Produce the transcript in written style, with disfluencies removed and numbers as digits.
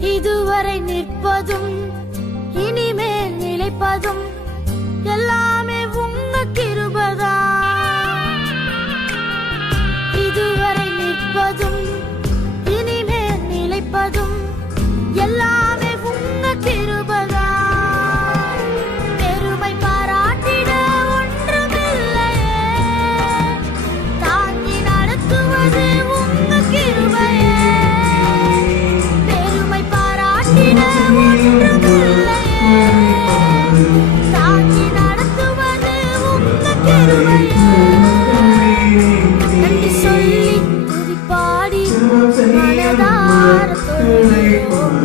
இதுவரை நிற்பதும் இனிமேல் நிலைப்பதும் எல்லாமே உங்க கிருபைதான். இதுவரை நிற்பதும் இனிமேல் நிலைப்பதும் எல்லாமே உங்க கிருபைதான். பெருமை பாராட்டிட ஒன்றுமில்லையே, தாங்கி நடத்துவது உங்க கிருபையே. பெருமை பாராட்டிட ஒன்றுமில்லையே, தாங்கி நடத்துவது உங்க கிருபையே. நன்றி சொல்லி துதி பாடி மனதார தொழுகிறோம்.